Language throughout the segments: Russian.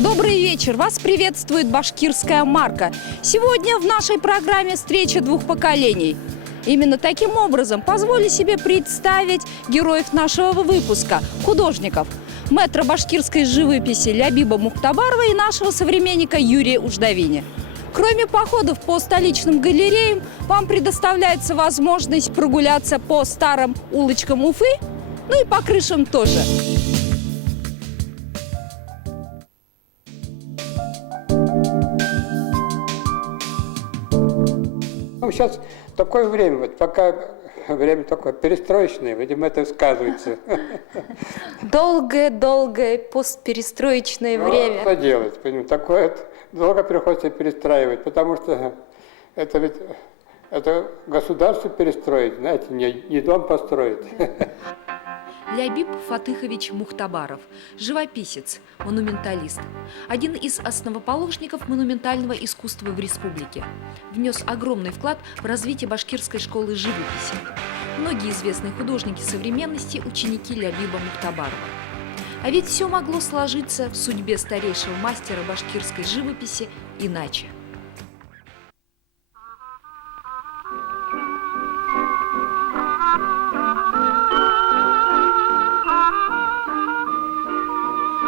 Добрый вечер! Вас приветствует башкирская марка. Сегодня в нашей программе встреча двух поколений. Именно таким образом позволю себе представить героев нашего выпуска – художников. Мэтра башкирской живописи Лябиба Мухтабарова и нашего современника Юрия Уждавини. Кроме походов по столичным галереям, вам предоставляется возможность прогуляться по старым улочкам Уфы, ну и по крышам тоже. Сейчас такое время, вот пока время такое перестроечное, видимо, это сказывается. Долгое постперестроечное время. Что делать? Такое долго приходится перестраивать, потому что это ведь это государство перестроить, знаете, не дом построить. Лябиб Фатыхович Мухтабаров, живописец, монументалист, один из основоположников монументального искусства в республике. Внес огромный вклад в развитие башкирской школы живописи. Многие известные художники современности – ученики Лябиба Мухтабарова. А ведь все могло сложиться в судьбе старейшего мастера башкирской живописи иначе.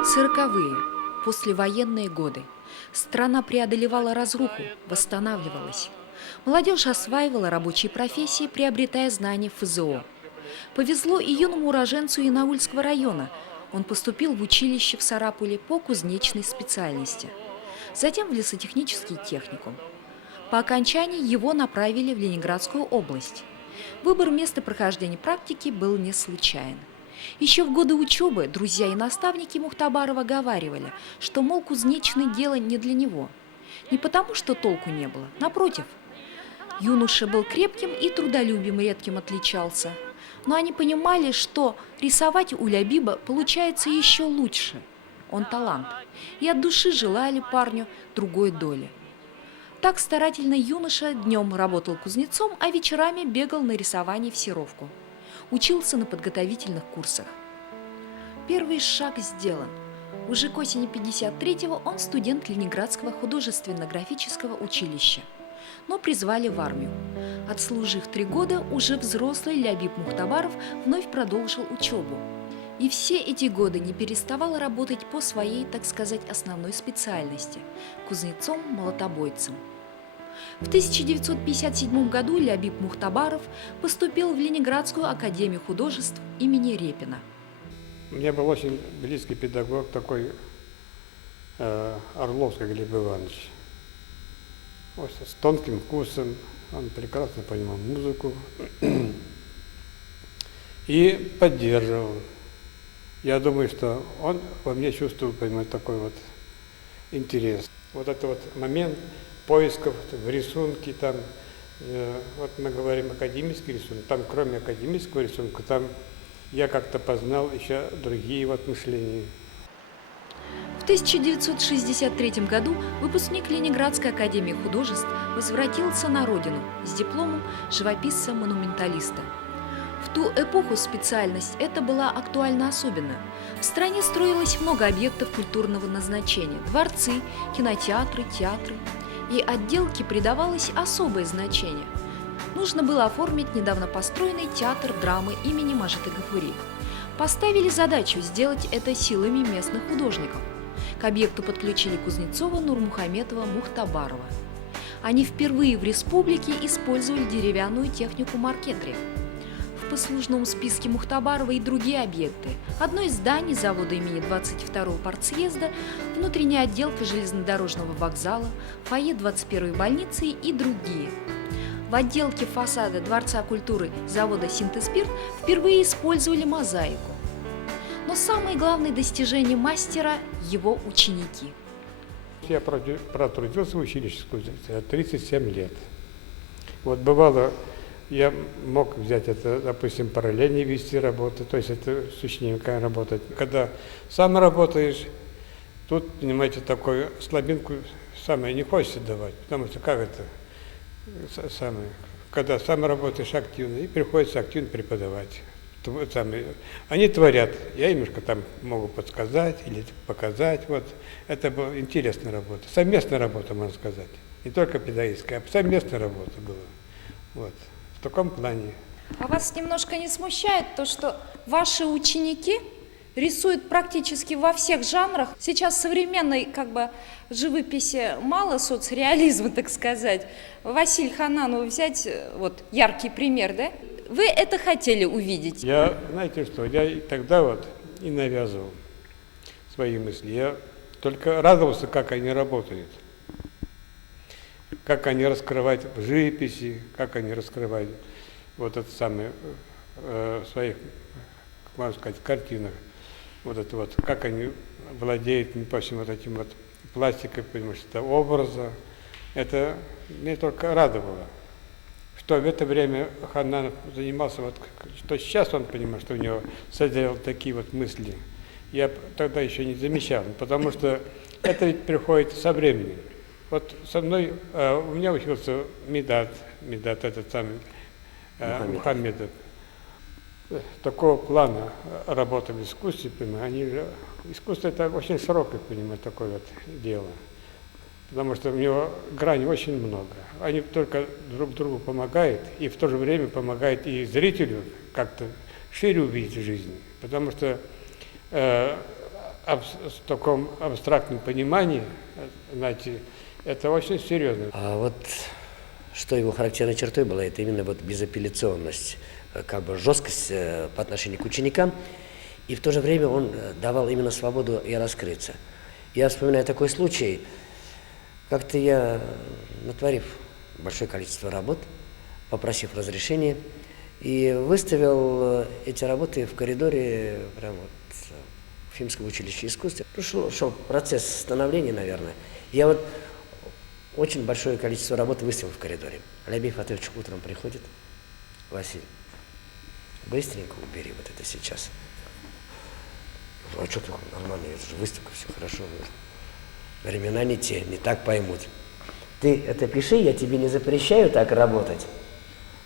Сороковые, послевоенные годы. Страна преодолевала разруху, восстанавливалась. Молодежь осваивала рабочие профессии, приобретая знания в ФЗО. Повезло и юному уроженцу Янаульского района. Он поступил в училище в Сарапуле по кузнечной специальности. Затем в лесотехнический техникум. По окончании его направили в Ленинградскую область. Выбор места прохождения практики был не случайен. Еще в годы учебы друзья и наставники Мухтабарова говаривали, что, мол, кузнечное дело не для него. Не потому, что толку не было, напротив. Юноша был крепким и трудолюбием редким отличался. Но они понимали, что рисовать у Лябиба получается еще лучше. Он талант. И от души желали парню другой доли. Так старательно юноша днем работал кузнецом, а вечерами бегал на рисование в Серовку. Учился на подготовительных курсах. Первый шаг сделан. Уже к осени 53-го он студент Ленинградского художественно-графического училища. Но призвали в армию. Отслужив 3 года, уже взрослый Лябиб Мухтабаров вновь продолжил учебу. И все эти годы не переставал работать по своей, так сказать, основной специальности – кузнецом-молотобойцем. В 1957 году Лябиб Мухтабаров поступил в Ленинградскую академию художеств имени Репина. У меня был очень близкий педагог такой Орловский Глеб Иванович. Вот, с тонким вкусом, он прекрасно понимал музыку и поддерживал. Я думаю, что он во мне чувствовал, понимаете, такой вот интерес. Вот этот вот момент поисков в рисунке, там, вот мы говорим академический рисунок, там кроме академического рисунка, там я как-то познал еще другие вот мышления. В 1963 году выпускник Ленинградской академии художеств возвратился на родину с дипломом живописца-монументалиста. В ту эпоху специальность эта была актуальна особенно. В стране строилось много объектов культурного назначения – дворцы, кинотеатры, театры. И отделке придавалось особое значение. Нужно было оформить недавно построенный театр драмы имени Мажиты Гафури. Поставили задачу сделать это силами местных художников. К объекту подключили Кузнецова, Нурмухаметова, Мухтабарова. Они впервые в республике использовали деревянную технику маркетри. В послужном списке Мухтабарова и другие объекты. Одно из зданий завода имени 22-го партсъезда, внутренняя отделка железнодорожного вокзала, фойе 21-й больницы и другие. В отделке фасада Дворца культуры завода «Синтеспирт» впервые использовали мозаику. Но самое главное достижение мастера – его ученики. Я протрудился в училище искусства 37 лет. Вот бывало, я мог взять это, допустим, параллельно вести работу, то есть это с учениками работать. Когда сам работаешь, тут, понимаете, такую слабинку самое не хочется давать, потому что как это самое, когда сам работаешь активно, и приходится активно преподавать. Они творят, я немножко там могу подсказать или показать, вот. Это была интересная работа, совместная работа, можно сказать. Не только педагогическая, а совместная работа была. Вот. В таком плане. А вас немножко не смущает то, что ваши ученики рисуют практически во всех жанрах? Сейчас современной живописи мало, соцреализма, так сказать. Василий Хананов взять, вот яркий пример, да? Вы это хотели увидеть? Я, знаете что, я и тогда вот и навязывал свои мысли. Я только радовался, как они работают. Как они раскрывают в живописи, как они раскрывают вот это самое в своих, можно сказать, картинах. Вот это вот, как они владеют, не по вот этим вот пластикой, понимаешь, это образа. Это мне только радовало, что в это время Хананов занимался, вот, что сейчас он понимает, что у него созрел такие вот мысли. Я тогда еще не замечал, потому что это ведь приходит со временем. Вот со мной, у меня учился Медат этот самый Мухаммедов. Такого плана работы в искусстве, понимаете, искусство это очень широкое, понимаете, такое вот дело. Потому что у него граней очень много. Они только друг другу помогают, и в то же время помогают и зрителю как-то шире увидеть жизнь. Потому что в таком абстрактном понимании, знаете, это очень серьезно. А вот что его характерной чертой было, это именно вот безапелляционность, жесткость по отношению к ученикам, и в то же время он давал именно свободу и раскрыться. Я вспоминаю такой случай, как-то я, натворив большое количество работ, попросив разрешения, и выставил эти работы в коридоре прямо вот Уфимского училища искусств. Шел процесс становления, наверное. Я вот очень большое количество работ выставил в коридоре. Алябей Фатыевич утром приходит: Василий, быстренько убери вот это сейчас. А что такое? Нормально, это же выставка, все хорошо. Времена не те, не так поймут. Ты это пиши, я тебе не запрещаю так работать.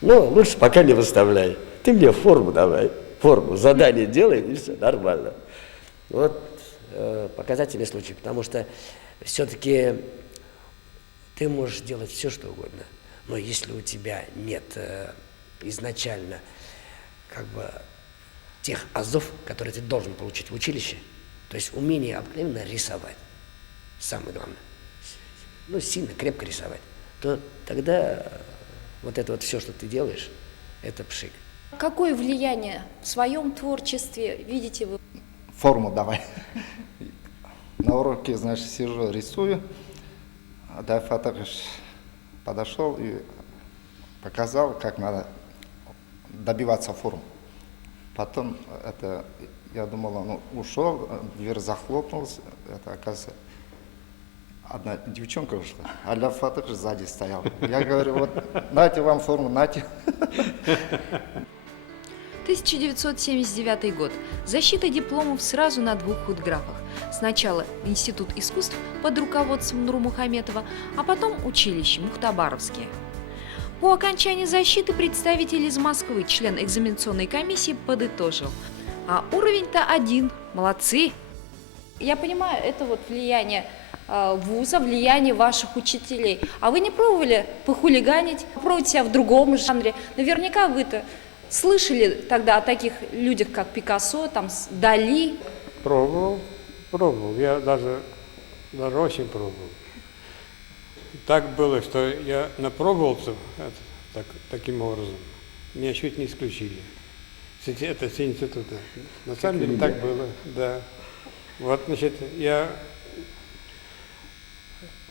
Но лучше пока не выставляй. Ты мне форму давай, форму, задание делай, и все, нормально. Вот показательный случай, потому что все-таки ты можешь делать все, что угодно, но если у тебя нет изначально тех азов, которые ты должен получить в училище, то есть умение обыкновенно рисовать, самое главное, сильно, крепко рисовать, то тогда вот это вот все, что ты делаешь, это пшик. Какое влияние в своем творчестве видите вы? Форму давай. На уроке, значит, сижу, рисую. Дай Фатыевич подошел и показал, как надо добиваться форм. Потом я думал, ушел, дверь захлопнулась, это, оказывается, одна девчонка вышла, а Ля Фатыевич сзади стоял. Я говорю, вот, нате вам форму, нате. 1979 год. Защита дипломов сразу на 2 худграфах. Сначала Институт искусств под руководством Нурмухаметова, а потом училище Мухтабаровские. По окончании защиты представитель из Москвы, член экзаменационной комиссии, подытожил: а уровень-то один, молодцы. Я понимаю, это вот влияние вуза, влияние ваших учителей. А вы не пробовали похулиганить, попробовать себя в другом жанре? Наверняка вы-то слышали тогда о таких людях, как Пикассо, Дали? Пробовал. Я даже очень пробовал. Так было, что я напробовался таким образом. Меня чуть не исключили. Это с института. На самом деле так было, да. Вот, значит, я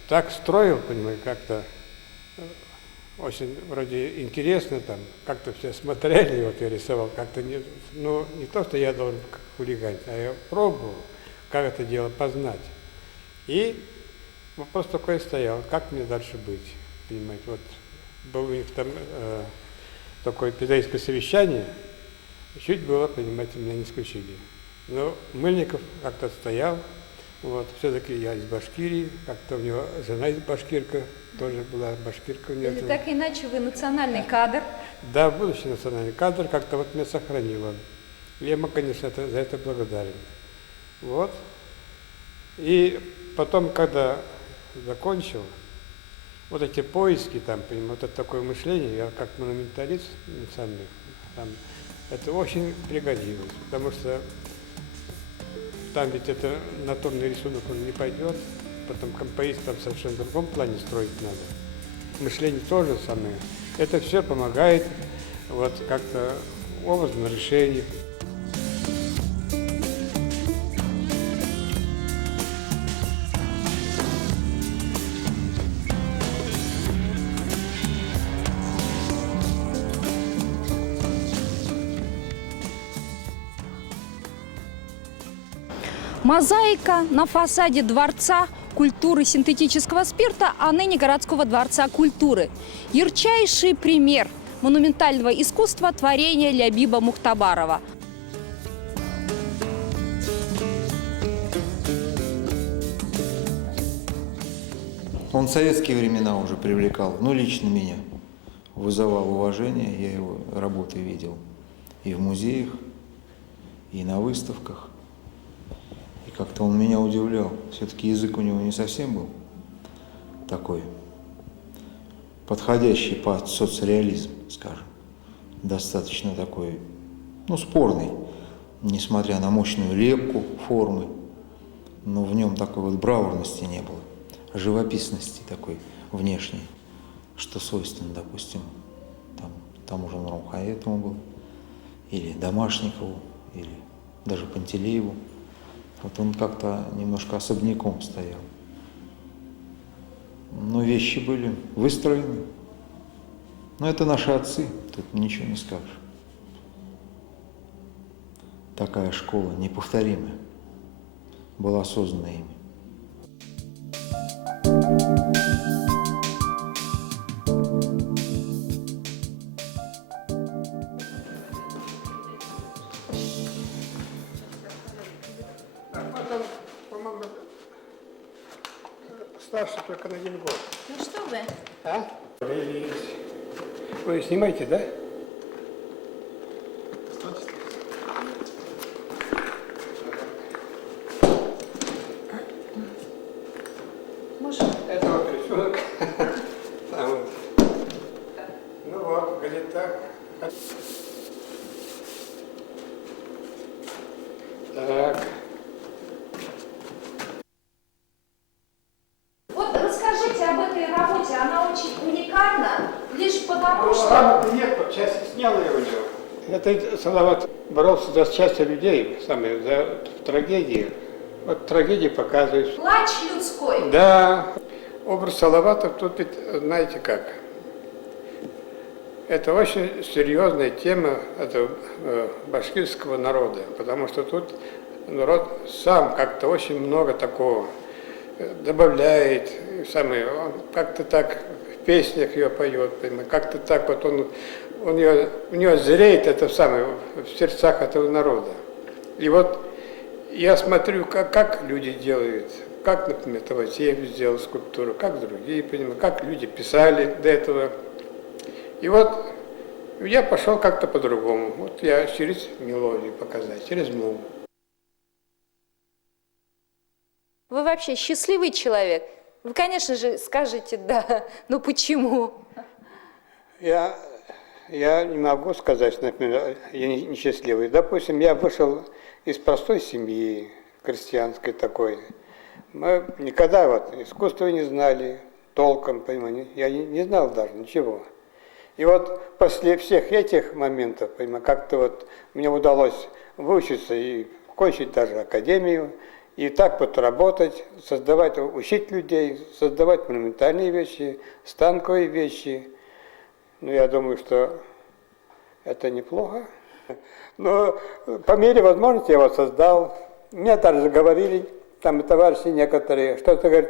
так строил, понимаете, как-то очень вроде интересно там, как-то все смотрели, вот я рисовал, как-то не, ну, не то, что я должен как хулиганить, а я пробовал, как это дело познать. И вопрос такой стоял, как мне дальше быть, понимаете, вот был у них там такое педагогическое совещание, чуть было, понимаете, меня не исключили. Но Мыльников как-то отстоял, вот, все-таки я из Башкирии, как-то у него жена из башкирка, тоже была башкирка у нее. Или так иначе вы национальный кадр. Да, будущий национальный кадр как-то вот меня сохранил он. Я ему, конечно, за это благодарен. Вот. И потом, когда закончил, вот эти поиски там, вот это такое мышление, я как монументалист национальный, там, это очень пригодилось, потому что там ведь это натурный рисунок, он не пойдет, потом композиция там в совершенно другом плане строить надо. Мышление тоже самое. Это все помогает вот как-то образно решение. Мозаика на фасаде Дворца культуры синтетического спирта, а ныне городского дворца культуры. Ярчайший пример монументального искусства творения Лябиба Мухтабарова. Он в советские времена уже привлекал, ну, лично меня, вызывал уважение, я его работы видел и в музеях, и на выставках. И как-то он меня удивлял. Все-таки язык у него не совсем был такой, подходящий под соцреализм, скажем. Достаточно такой, ну, спорный, несмотря на мощную лепку формы, но в нем такой вот бравурности не было, живописности такой внешней, что свойственно, допустим, тому же Нурмухаметову этому было, или Домашникову, или даже Пантелееву. Вот он как-то немножко особняком стоял. Но вещи были выстроены. Но это наши отцы, тут ничего не скажешь. Такая школа неповторимая была создана ими. Старше только на 1 год. Ну что вы? А? Вы снимаете, да? Может, Это вот рисунок. Там вот. Ну вот, говорит так. Так. вот расскажите об этой работе. Она очень уникальна, лишь потому, что... Рамок нет, вот часть сняла я у него. Это Салават боролся за счастье людей, самое, за трагедии. Вот трагедии показывают. Плач людской. Да, образ Салавата тут ведь, знаете как, это очень серьезная тема этого башкирского народа, потому что тут народ сам как-то очень много такого добавляет, самое, он как-то так в песнях ее поет, как-то так вот у него зреет это самое в сердцах этого народа. И вот я смотрю, как люди делают, как, например, Тавазеев сделал скульптуру, как другие, понимаю, как люди писали до этого. И вот я пошел как-то по-другому. Вот я через мелодию показать, через мову. Вы вообще счастливый человек? Вы, конечно же, скажете «да», но почему? Я не могу сказать, например, я несчастливый. Допустим, я вышел из простой семьи, крестьянской такой. Мы никогда вот искусства не знали толком, понимаете, я не знал даже ничего. И вот после всех этих моментов, понимаете, как-то вот мне удалось выучиться и кончить даже академию, и так вот работать, создавать, учить людей, создавать монументальные вещи, станковые вещи. Ну, я думаю, что это неплохо. Но по мере возможности я его создал. Мне также говорили, там и товарищи некоторые, что ты, говорит,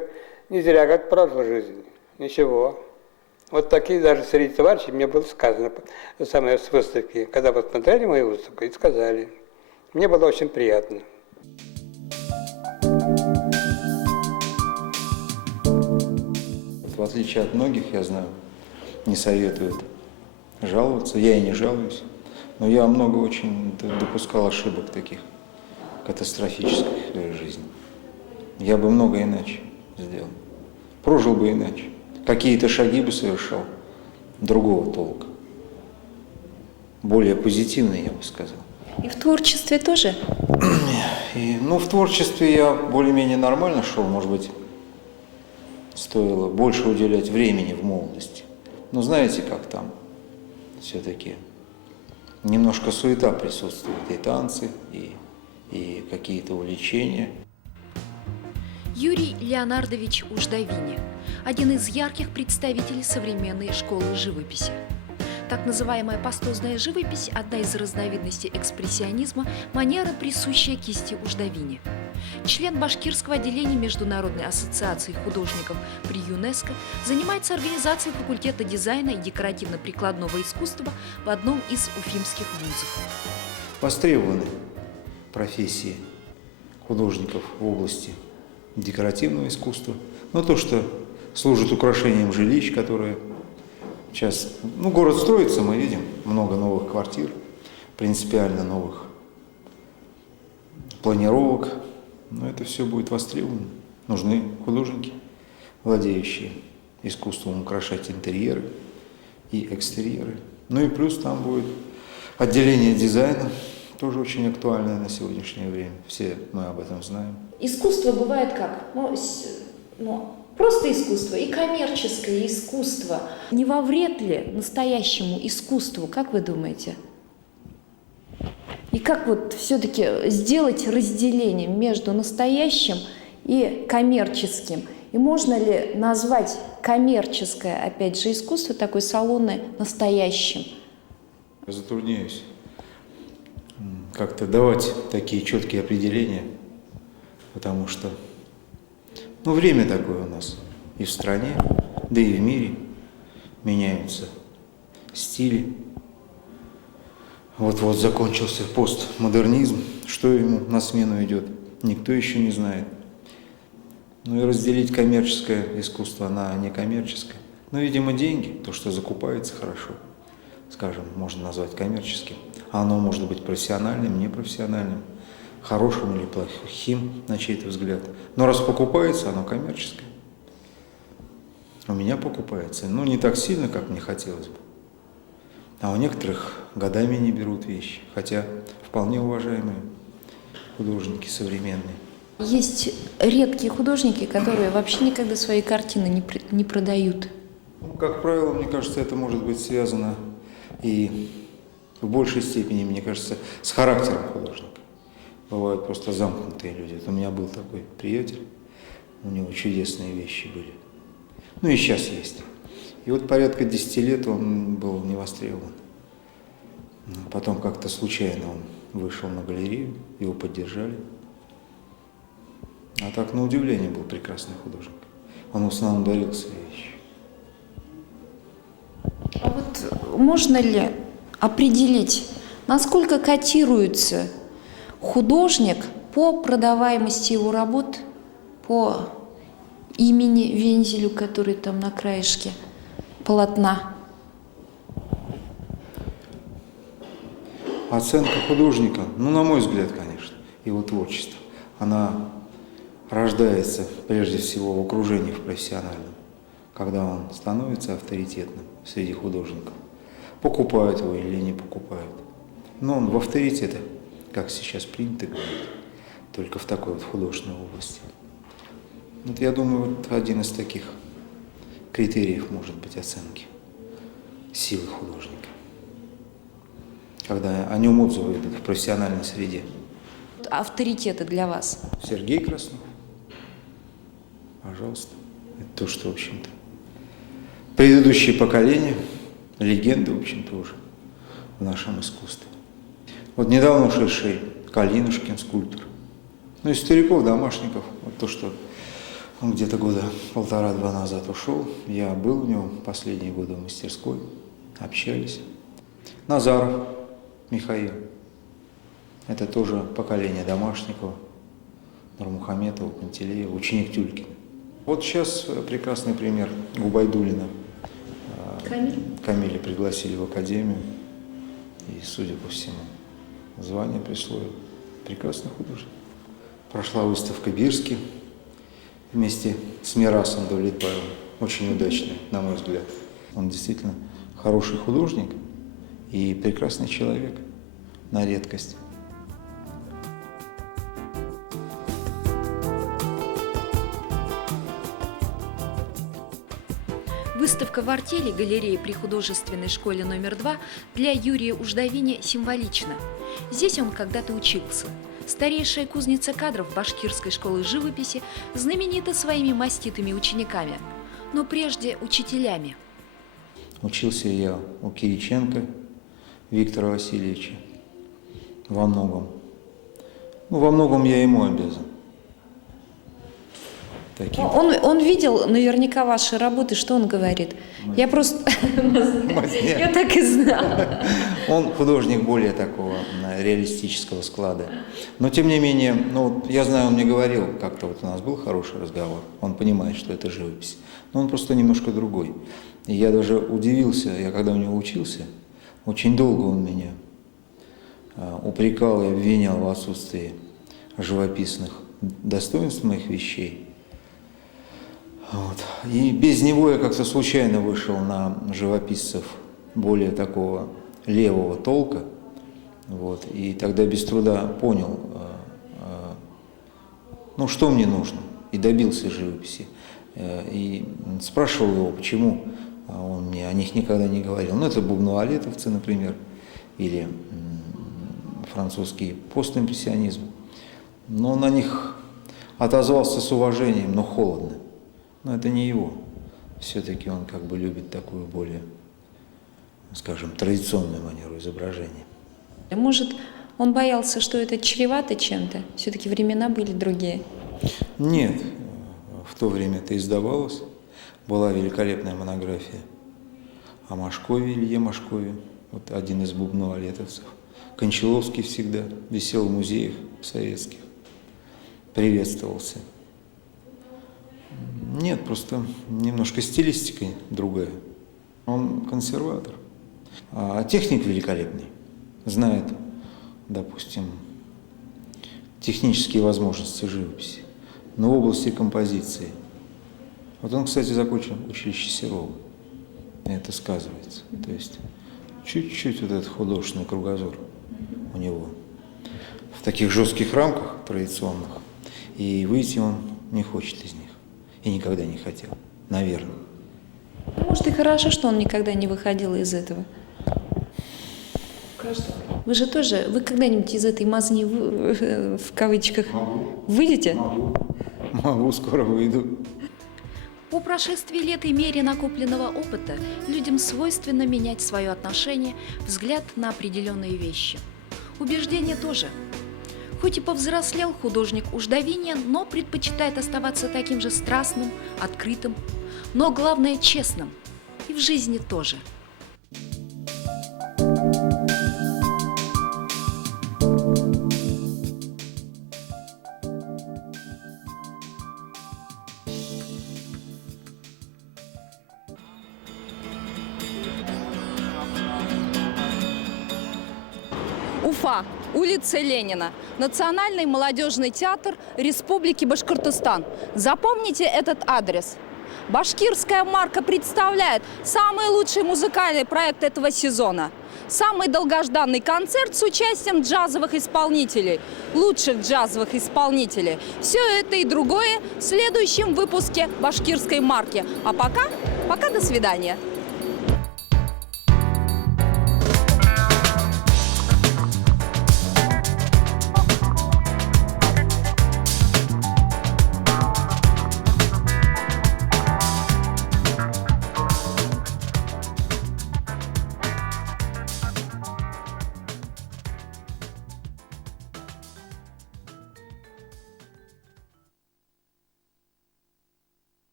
не зря, как прожил жизнь. Ничего. Вот такие даже среди товарищей мне было сказано, самое с выставки, когда посмотрели мою выставку и сказали. Мне было очень приятно. В отличие от многих, я знаю, не советуют жаловаться. Я и не жалуюсь. Но я много очень допускал ошибок таких катастрофических в своей жизни. Я бы много иначе сделал. Прожил бы иначе. Какие-то шаги бы совершал другого толка. Более позитивные, я бы сказал. И в творчестве тоже? В творчестве я более-менее нормально шел, может быть, стоило больше уделять времени в молодости. Но знаете, как там все-таки немножко суета присутствует, и танцы, и какие-то увлечения. Юрий Леонардович Уждавини – один из ярких представителей современной школы живописи. Так называемая пастозная живопись – одна из разновидностей экспрессионизма, манера, присущая кисти Уждавини. Член башкирского отделения Международной ассоциации художников при ЮНЕСКО, занимается организацией факультета дизайна и декоративно-прикладного искусства в одном из уфимских вузов. Востребованы профессии художников в области декоративного искусства. Но то, что служит украшением жилищ, которые сейчас... город строится, мы видим, много новых квартир, принципиально новых планировок. Но это все будет востребовано. Нужны художники, владеющие искусством украшать интерьеры и экстерьеры. Ну и плюс там будет отделение дизайна, тоже очень актуальное на сегодняшнее время. Все мы об этом знаем. Искусство бывает как? Просто искусство и коммерческое искусство. Не во вред ли настоящему искусству, как вы думаете? И как вот все-таки сделать разделение между настоящим и коммерческим? И можно ли назвать коммерческое, опять же, искусство, такое салонное, настоящим? Я затрудняюсь как-то давать такие четкие определения, потому что время такое у нас и в стране, да и в мире меняются стили. Вот-вот закончился постмодернизм. Что ему на смену идет, никто еще не знает. И разделить коммерческое искусство на некоммерческое. Видимо, деньги, то, что закупается хорошо, скажем, можно назвать коммерческим. А оно может быть профессиональным, непрофессиональным, хорошим или плохим, на чей-то взгляд. Но раз покупается, оно коммерческое. У меня покупается, не так сильно, как мне хотелось бы. А у некоторых годами не берут вещи, хотя вполне уважаемые художники современные. Есть редкие художники, которые вообще никогда свои картины не продают. Как правило, мне кажется, это может быть связано и в большей степени, мне кажется, с характером художника. Бывают просто замкнутые люди. Вот у меня был такой приятель, у него чудесные вещи были. И сейчас есть. И порядка 10 лет он был не востребован. Потом как-то случайно он вышел на галерею, его поддержали. А так, на удивление, был прекрасный художник. Он в основном дарил свои вещи. А вот можно ли определить, насколько котируется художник по продаваемости его работ, по имени вензелю, который там на краешке полотна? Оценка художника, на мой взгляд, конечно, его творчество, она рождается прежде всего в окружении в профессиональном, когда он становится авторитетным среди художников. Покупают его или не покупают. Но он в авторитете, как сейчас принято говорить, только в такой художественной области. Я думаю, один из таких критериев может быть оценки силы художника, когда о нем отзывы идут в профессиональной среде. Авторитеты для вас? Сергей Краснов. Пожалуйста. Это то, что, в общем-то, предыдущие поколения легенды, в общем, тоже в нашем искусстве. Вот недавно ушедший Калинушкин, скульптор. Ну, из стариков, домашников, вот то, что он где-то года 1,5-2 назад ушел. Я был у него последние годы в мастерской, общались. Назаров Михаил. Это тоже поколение Домашникова, Нурмухаметова, Пантелеева, ученик Тюлькина. Вот сейчас прекрасный пример Губайдуллина. Камиля пригласили в академию, и, судя по всему, звание присвоил. Прекрасный художник. Прошла выставка Бирски вместе с Мирасом Давлетбаевым. Очень удачная, на мой взгляд. Он действительно хороший художник и прекрасный человек на редкость. Выставка в артели галереи при художественной школе номер 2 для Юрия Уждавини символична. Здесь он когда-то учился. Старейшая кузница кадров Башкирской школы живописи знаменита своими маститыми учениками, но прежде учителями. Учился я у Кириченко Виктора Васильевича во многом. Ну, во многом я ему обязан. Таким. Он видел наверняка ваши работы, что он говорит? Я просто... Я так и знала. Он художник более такого реалистического склада. Но, тем не менее, ну, я знаю, он мне говорил, как-то вот у нас был хороший разговор, он понимает, что это живопись, но он просто немножко другой. И я даже удивился, я когда у него учился, очень долго он меня упрекал и обвинял в отсутствии живописных достоинств моих вещей. Вот. И без него я как-то случайно вышел на живописцев более такого левого толка. Вот. И тогда без труда понял, ну, что мне нужно, и добился живописи. И спрашивал его, почему он мне о них никогда не говорил. Ну, это бубновалетовцы, например, или французский постимпрессионизм. Но он на них отозвался с уважением, но холодно. Но это не его. Все-таки он как бы любит такую более, скажем, традиционную манеру изображения. Может, он боялся, что это чревато чем-то? Все-таки времена были другие. Нет, в то время это издавалось. Была великолепная монография о Машкове, Илье Машкове, вот один из бубновалетовцев. Кончаловский всегда висел в музеях советских, приветствовался. Нет, просто немножко стилистика другая. Он консерватор. А техник великолепный. Знает, допустим, технические возможности живописи. Но в области композиции. Вот он, кстати, закончил училище Серова. Это сказывается. То есть чуть-чуть вот этот художественный кругозор у него в таких жестких рамках традиционных. И выйти он не хочет из них. И никогда не хотел, наверное. Может, и хорошо, что он никогда не выходил из этого. Вы же тоже, вы когда-нибудь из этой мазни, в кавычках, выйдете? Могу, скоро выйду. По прошествии лет и мере накопленного опыта людям свойственно менять свое отношение, взгляд на определенные вещи. Убеждения тоже. Хоть и повзрослел художник Уждавини, но предпочитает оставаться таким же страстным, открытым, но главное честным. И в жизни тоже. Уфа, улица Ленина, Национальный молодежный театр Республики Башкортостан. Запомните этот адрес. Башкирская марка представляет самый лучший музыкальный проект этого сезона. Самый долгожданный концерт с участием джазовых исполнителей, лучших джазовых исполнителей. Все это и другое в следующем выпуске Башкирской марки. А пока до свидания.